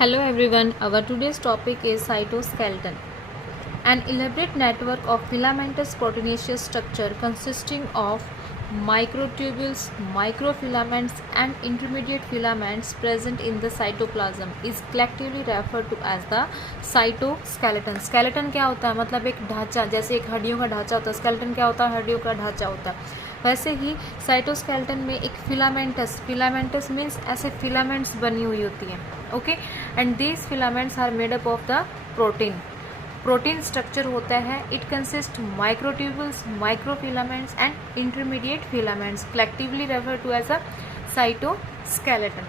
Hello everyone, our today's topic is cytoskeleton, an elaborate network of filamentous proteinaceous structure consisting of microtubules, microfilaments and intermediate filaments present in the cytoplasm is collectively referred to as the cytoskeleton. Skeleton क्या होता है? मतलब एक ढांचा, जैसे एक हड्डियों का ढांचा होता है. skeleton क्या होता है? हड्डियों का ढांचा होता है. वैसे ही साइटोस्केलेटन में एक फिलामेंटस मीन्स ऐसे फिलामेंट्स बनी हुई होती हैं. Okay, and these filaments are made up of the protein structure होता है. It consist microtubules, microfilaments and intermediate filaments, collectively refer to as a cytoskeleton.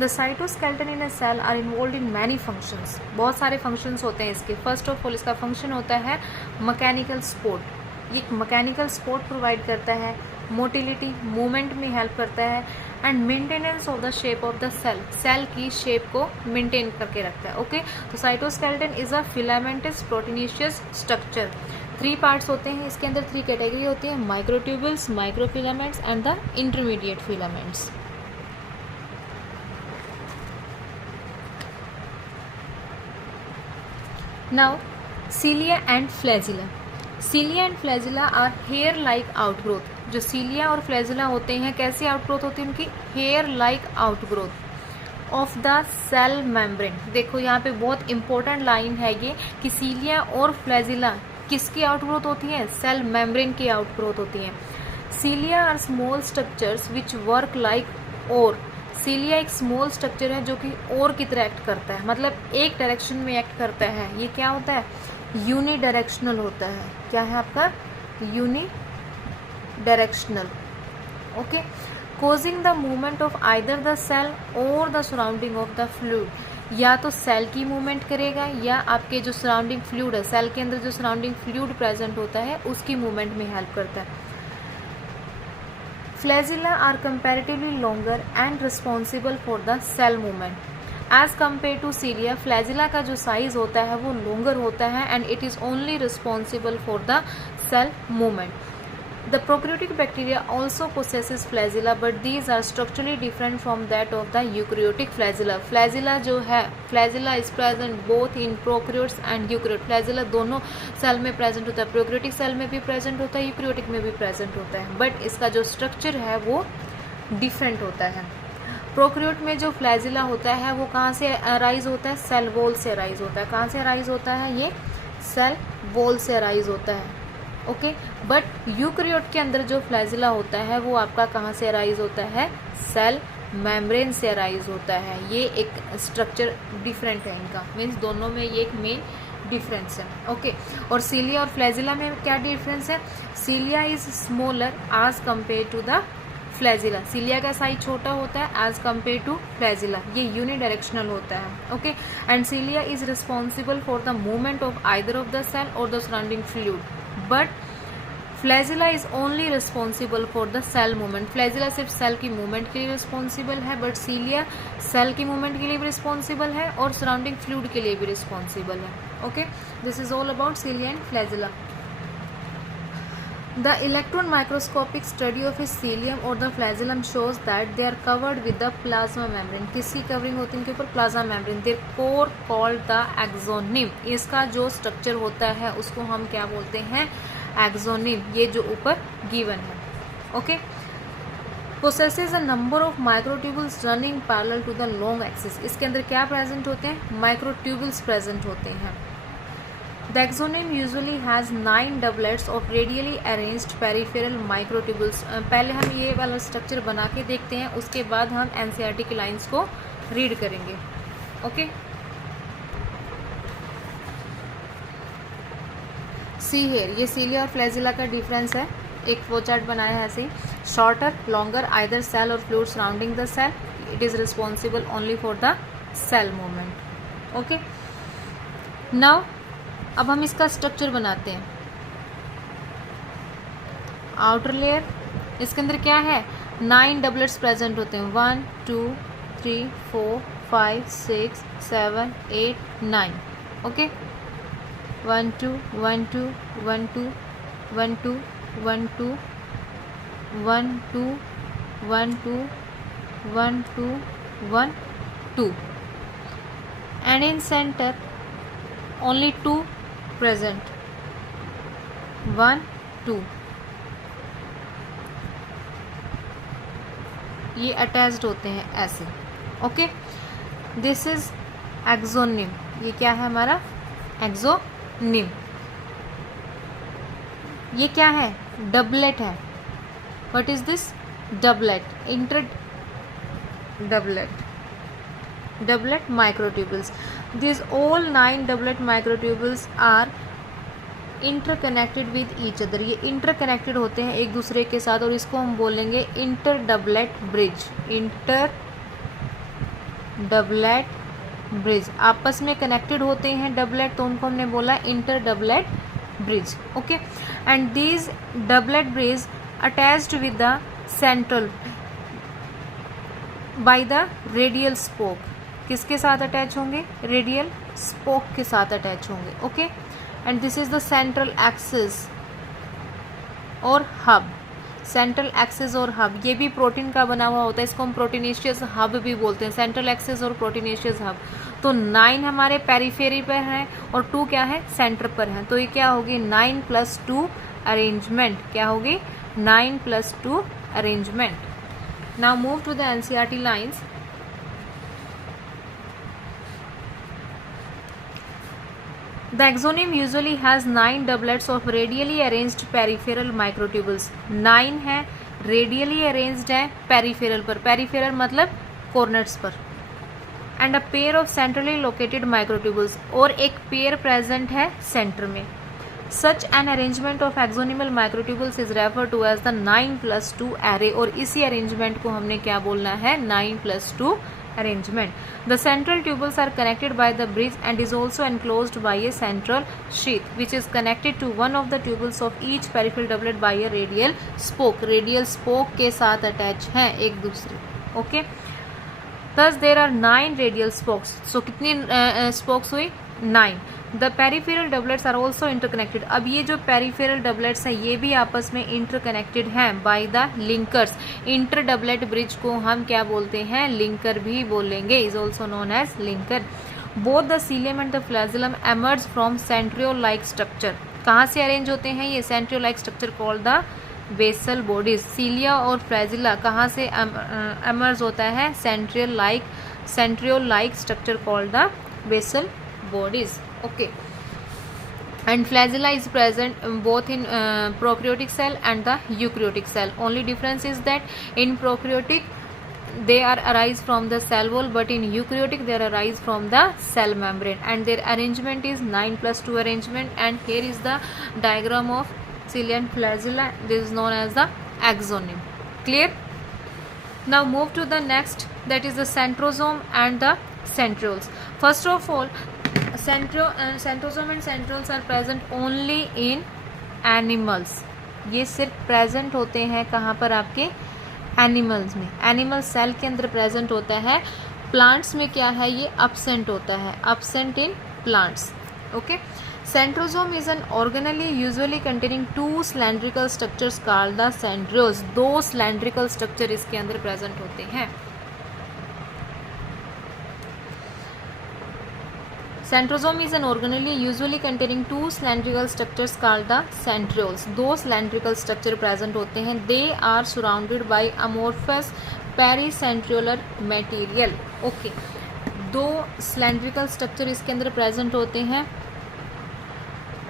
The cytoskeleton in a cell are involve in many functions. बहुत सारे functions होते हैं इसके. First of all इसका function होता है मैकेनिकल सपोर्ट. ये मैकेनिकल सपोर्ट प्रोवाइड करता है, मोटिलिटी मूवमेंट में हेल्प करता है, and maintenance of the shape of the cell की शेप को मेंटेन करके रखता है. ओके, तो cytoskeleton is a filamentous proteinaceous structure. 3 parts होते हैं इसके अंदर. 3 कैटेगरी होती है: microtubules, microfilaments and the intermediate filaments. Now cilia and flagella. Cilia and flagella are hair like outgrowth. जो सीलिया और फ्लैजिला होते हैं, कैसी आउटग्रोथ होती है उनकी? Hair like outgrowth of the cell membrane. देखो यहाँ पे बहुत इंपॉर्टेंट लाइन है ये कि सीलिया और फ्लैजिला किसकी आउटग्रोथ होती है? सेल मेम्ब्रेन की आउटग्रोथ होती है. Cilia are small structures which work like oar. Cilia एक स्मॉल स्ट्रक्चर है जो कि ओर की तरह एक्ट करता है, मतलब एक डायरेक्शन में एक्ट करता है. ये क्या होता है? यूनी डायरेक्शनल होता है. क्या है आपका? Unidirectional. Okay, causing the movement of either the cell or the surrounding of the fluid. या तो सेल की मूवमेंट करेगा या आपके जो सराउंडिंग फ्लूइड है, सेल के अंदर जो सराउंडिंग फ्लूइड प्रेजेंट होता है उसकी मूवमेंट में हेल्प करता है. Flagella are comparatively longer and responsible for the cell movement as compare to cilia. Flagella का जो साइज होता है वो लॉन्गर होता है and it is only responsible for the cell movement. The prokaryotic bacteria also possesses flagella but these are structurally different from that of the eukaryotic flagella. Flagella जो है, flagella is present both in prokaryotes and eukaryote. Flagella दोनों cell में present होता है. Prokaryotic cell में भी present होता है, यूकैरियोटिक में भी प्रेजेंट होता है, बट इसका जो स्ट्रक्चर है वो डिफरेंट होता है. प्रोकैरियोट में जो फ्लैजिला होता है वो कहाँ से अराइज होता है? सेल वॉल से अराइज होता है. कहाँ से अराइज होता है? ये सेल वॉल से अराइज होता है. ओके, बट यूकैरियोट के अंदर जो फ्लैजिला होता है वो आपका कहाँ से अराइज होता है? सेल मेम्ब्रेन से अराइज होता है. ये एक स्ट्रक्चर डिफरेंट है इनका, मीन्स दोनों में ये एक मेन डिफरेंस है. ओके, और सीलिया और फ्लैजिला में क्या डिफरेंस है? Cilia is smaller as compare to the flagella. Cilia का साइज छोटा होता है एज कम्पेयर टू फ्लैजिला. ये यूनिडायरेक्शनल होता है. Okay, and cilia is responsible for the movement of either of the cell or the surrounding fluid, but flagella is only responsible for the cell movement. Flagella सिर्फ cell की movement के लिए responsible है, but cilia cell की movement के लिए भी responsible है और सराउंडिंग फ्लूइड के लिए भी रिस्पॉन्सिबल है. Okay, this is all about सीलिया and flagella. The electron microscopic study of a cilium or the flagellum shows that they are covered with the plasma membrane. किसकी कवरिंग होती है इनके ऊपर? Plasma membrane. Their core called the axoneme. इसका जो structure होता है उसको हम क्या बोलते हैं? एक्सोनिम. ये जो ऊपर गिवन है. Okay, possesses a number of microtubules running parallel to the long axis. इसके अंदर क्या प्रेजेंट होते हैं? माइक्रोट्यूबल्स प्रेजेंट होते हैं. The axoneme usually has 9 doublets of radially arranged peripheral microtubules. पहले हम ये वाला स्ट्रक्चर बना के देखते हैं, उसके बाद हम NCERT की लाइंस को रीड करेंगे. Okay, see here. ये सीलिया और फ्लैजिला का डिफरेंस है. एक फ्लो चार्ट बनाया है ऐसे ही. शॉर्टर, लॉन्गर आइदर सेल और fluid surrounding the cell. It is responsible only for the cell movement. Okay, now अब हम इसका स्ट्रक्चर बनाते हैं. आउटर लेयर, इसके अंदर क्या है? 9 डबलेट्स प्रेजेंट होते हैं. 1 2 3 4 5 6 7 8 9. Okay, 1 2 1 2 1 2 1 2 1 2 1 2 1 2 1 2 1 2. and in center only two present, 1 2, ये अटैच्ड होते हैं ऐसे। ओके, दिस इज एक्सोनिम, ये क्या है हमारा एक्सोनिम। ये क्या है डबलेट है। What is this doublet, inter doublet microtubules. These all 9 doublet microtubules are interconnected with each other. ये interconnected होते हैं एक दूसरे के साथ और इसको हम बोलेंगे inter doublet bridge. Inter doublet bridge, आपस में कनेक्टेड होते हैं डबलेट, तो उनको हमने बोला inter doublet bridge. Okay, and these doublet bridge attached with the central by the radial spoke. किसके साथ अटैच होंगे, रेडियल स्पोक के साथ अटैच होंगे। Okay, and this is the central axis और हब। सेंट्रल एक्सिस और हब ये भी प्रोटीन का बना हुआ होता है, इसको हम प्रोटीनेशियस हब भी बोलते हैं, सेंट्रल एक्सिस और प्रोटीनेशियस हब। तो 9 हमारे पेरिफेरी पर हैं और 2 क्या है सेंटर पर हैं, तो ये क्या होगी 9 + 2 अरेंजमेंट। क्या होगी 9 + 2 arrangement. Now move to the NCERT lines. The axonym usually has 9 doublets of radially arranged peripheral microtubules. 9 है radially arranged है peripheral पर, peripheral मतलब corners पर, and a pair of centrally located microtubules, और एक pair present है center में। Such an arrangement of axonymal microtubules is referred to as the 9 + 2 array, और इसी arrangement को हमने क्या बोलना है 9 + 2 arrangement. The central tubules are connected by the bridge and is also enclosed by a central sheath which is connected to one of the tubules of each peripheral doublet by a radial spoke. Radial spoke के साथ attach हैं एक दूसरे। Okay, thus there are 9 radial spokes. So कितनी spokes हुई 9. The peripheral doublets are also interconnected. अब ये जो peripheral doublets हैं ये भी आपस में interconnected हैं by the linkers. Inter doublet bridge को हम क्या बोलते हैं linker भी बोलेंगे, is also known as linker. Both the cilium and the flagellum emerge from centriole-like structure. कहाँ से अरेंज होते हैं ये centriole-like structure called the basal bodies. cilia और flagella कहाँ से emerge होता है centriole-like structure called the basal bodies. Okay, and flagella is present both in prokaryotic cell and the eukaryotic cell. Only difference is that in prokaryotic they are arise from the cell wall, but in eukaryotic they are arise from the cell membrane, and their arrangement is 9 + 2 arrangement. And here is the diagram of cilia and flagella. This is known as the axonym. Clear? Now move to the next, that is the centrosome and the centrioles. First of all, centrosome and centrioles are present only in animals. ये सिर्फ present होते हैं कहाँ पर आपके animals में, animal cell के अंदर प्रेजेंट होता है। प्लांट्स में क्या है ये absent होता है, absent in plants. Okay, centrosome is an organelle usually containing 2 cylindrical structures called the centrioles. 2 cylindrical structure इसके अंदर प्रेजेंट होते हैं। Centrosome is an organelle usually containing 2 cylindrical structures called the centrioles. 2 cylindrical structure present होते हैं। They are surrounded by amorphous pericentriolar material. Okay, 2 cylindrical structure इसके अंदर present होते हैं,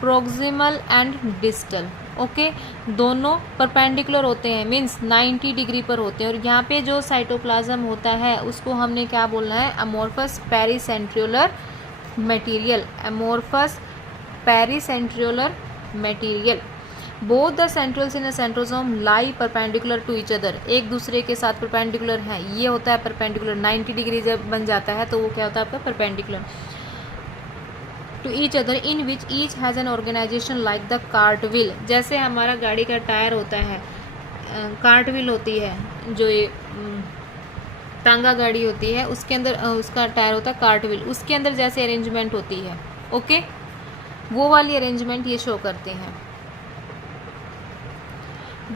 proximal and distal. ओके, दोनों परपेंडिकुलर होते हैं, मीन्स 90 डिग्री पर होते हैं। और यहाँ पे जो साइटोप्लाज्म होता है उसको हमने क्या बोलना है amorphous pericentriolar material, amorphous pericentriolar material. Both the centrioles in a centrosome lie perpendicular to each other. एक दूसरे के साथ परपेंडिकुलर हैं, ये होता है परपेंडिकुलर। 90 डिग्री जब बन जाता है तो वो क्या होता है आपका perpendicular to each other, in which each has an organization like the cart wheel. जैसे हमारा गाड़ी का टायर होता है, कार्ट व्हील होती है, जो ये टांगा गाड़ी होती है उसके अंदर उसका टायर होता है कार्ट व्हील, उसके अंदर जैसे अरेंजमेंट होती है ओके, वो वाली अरेंजमेंट ये शो करते हैं।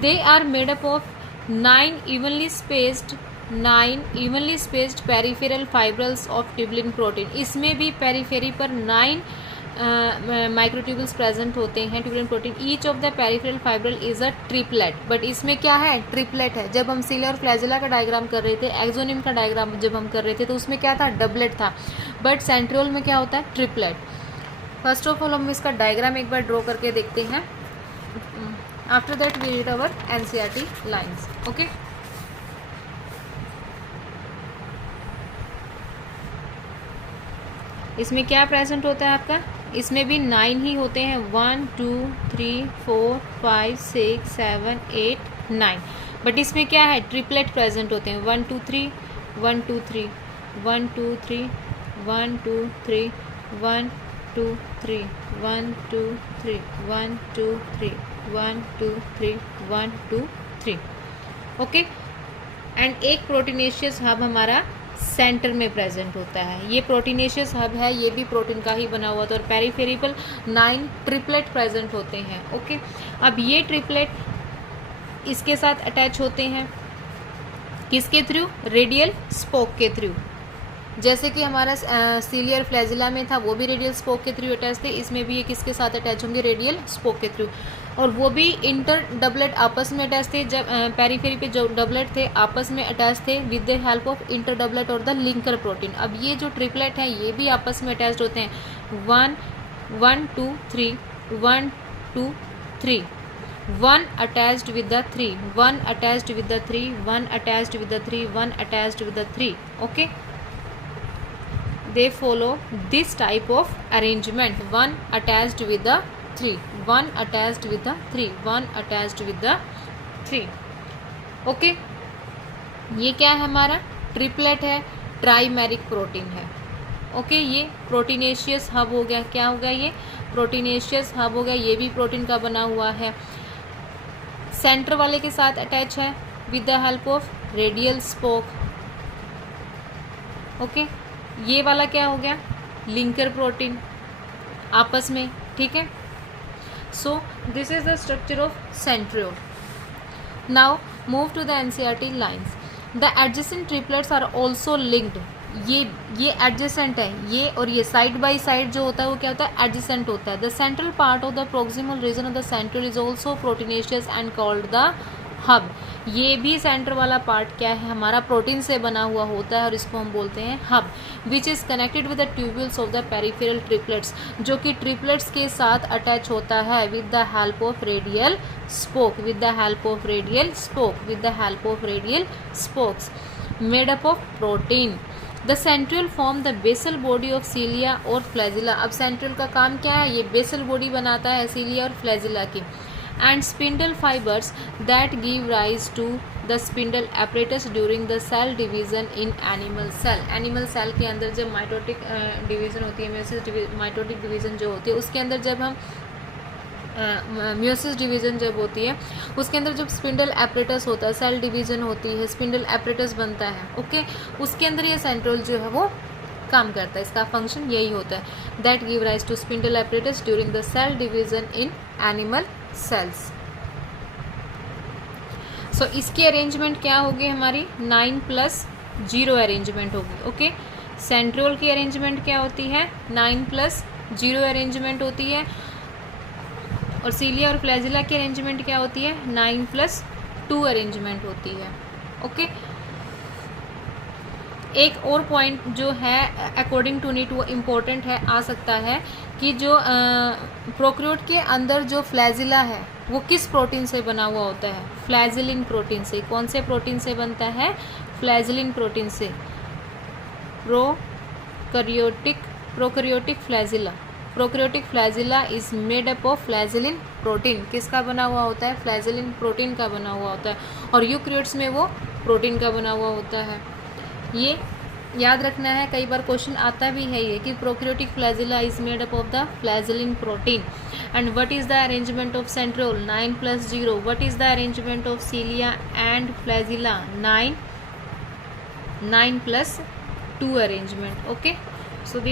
They are made up of 9 evenly spaced 9 evenly spaced peripheral fibrils of tubulin protein. इसमें भी पेरिफेरी पर 9 माइक्रोट्यूबल्स प्रेजेंट होते हैं tubulin protein. Each of the peripheral fibril is a triplet, but इसमें क्या है, ट्रिपलेट है। जब हम सीलिया और फ्लैजिला का डायग्राम कर रहे थे, एक्सोनिम का डायग्राम जब हम कर रहे थे, तो उसमें क्या था, डबलेट था, बट सेंट्रियोल में क्या होता है, ट्रिपलेट। फर्स्ट ऑफ ऑल हम इसका डायग्राम एक बार ड्रॉ करके देखते हैं, after that we read our NCERT lines. Okay, इसमें क्या प्रेजेंट होता है आपका, इसमें भी 9 ही होते हैं, 1 2 3 4 5 6 7 8 9, बट इसमें क्या है, ट्रिपलेट प्रेजेंट होते हैं, 1 2 3 1 2 3 1 2 3 1 2 3 1 2 3 1 2 3 1 2 3 1 2 3 1 2 3। ओके, एंड एक प्रोटीनेशियस हब हमारा सेंटर में प्रेजेंट होता है। ये प्रोटीनेशियस हब है, ये भी प्रोटीन का ही बना हुआ था, और पेरिफेरिपल 9 ट्रिपलेट प्रेजेंट होते हैं। ओके, अब ये ट्रिपलेट इसके साथ अटैच होते हैं, किसके थ्रू, रेडियल स्पोक के थ्रू। जैसे कि हमारा सीलिया और फ्लैजिला में था, वो भी रेडियल स्पोक के थ्रू अटैच थे, इसमें भी ये किसके साथ अटैच होंगे, रेडियल स्पोक के थ्रू। और वो भी इंटर डबलेट आपस में अटैच थे, जब पेरिफेरी पे जो डबलेट थे आपस में अटैच थे with the help of inter doublet और द लिंकर प्रोटीन। अब ये जो ट्रिपलेट है ये भी आपस में अटैच होते हैं, 1 1 2 3 1 2 3, 1 attached with the 3 1 attached with the 3 1 attached with the 3 1 attached with the 3। Okay, they follow this type of arrangement, 1 attached with the 3 1 attached with the 3 1 attached with the 3। Okay, ये क्या है, हमारा ट्रिपलेट है, trimeric protein है। Okay, ये proteinaceous hub हो गया, क्या हो गया, ये प्रोटीनेशियस हब हो गया, ये भी प्रोटीन का बना हुआ है, सेंटर वाले के साथ अटैच है with the help of radial spoke. Okay, ये वाला क्या हो गया, लिंकर प्रोटीन आपस में, ठीक है। So this is the structure of centriole. Now move to the NCERT lines. The adjacent triplets are also linked. ये एडजेसेंट है, ये और ये साइड बाई साइड जो होता है वो क्या होता है, एडजेसेंट होता है। The central part of the proximal region of the centriole is also proteinaceous and called the hub. ये भी सेंटर वाला पार्ट क्या है, हमारा प्रोटीन से बना हुआ होता है, और इसको हम बोलते हैं hub, which is connected with the tubules of the peripheral triplets, जो कि ट्रिपलेट्स के साथ अटैच होता है with the help of radial spoke, with the help of radial spoke, with the help of radial spokes made up of protein. The centriole form the basal body of cilia और flagella. अब centriole का काम क्या है, ये basal body बनाता है सीलिया और फ्लैजिला की, and spindle fibers that give rise to the spindle apparatus during the cell division in animal cell। animal cell के अंदर जब माइटोटिक डिवीज़न होती है, म्योसिस माइटोटिक डिवीज़न जो होती है, उसके अंदर जब हम म्योसिस डिवीज़न जब होती है, उसके अंदर जब स्पिंडल एपरेटस होता है, सेल डिवीज़न होती है, स्पिंडल एपरेटस बनता है। ओके, उसके अंदर ये सेंट्रियोल जो है वो काम करता है, इसका फंक्शन यही होता है, that give rise to spindle apparatus during the cell division in animal cells. So इसकी अरेंजमेंट क्या होगी, हमारी 9+0 अरेंजमेंट होगी। ओके, सेंट्रियोल की अरेंजमेंट क्या होती है, 9+0 अरेंजमेंट होती है, और सीलिया और फ्लैजिला की अरेंजमेंट क्या होती है, 9+2 अरेंजमेंट होती है। ओके, एक और पॉइंट जो है अकॉर्डिंग टू नीट वो इम्पोर्टेंट है, आ सकता है कि जो प्रोकैरियोट के अंदर जो फ्लैजिला है वो किस प्रोटीन से बना हुआ होता है, फ्लैजिलिन प्रोटीन से। कौन से प्रोटीन से बनता है, फ्लैजिलिन प्रोटीन से। Prokaryotic flagella, prokaryotic flagella is made up of flagellin protein. किसका बना हुआ होता है, फ्लैजिलिन प्रोटीन का बना हुआ होता है, और यूकैरियोट्स में वो प्रोटीन का बना हुआ होता है। ये याद रखना है, कई बार क्वेश्चन आता भी है ये कि prokaryotic flagella is made up of the flagellin protein. And what is the arrangement of centriole, 9+0। What is the arrangement of सीलिया and flagella, 9+2 arrangement. Okay.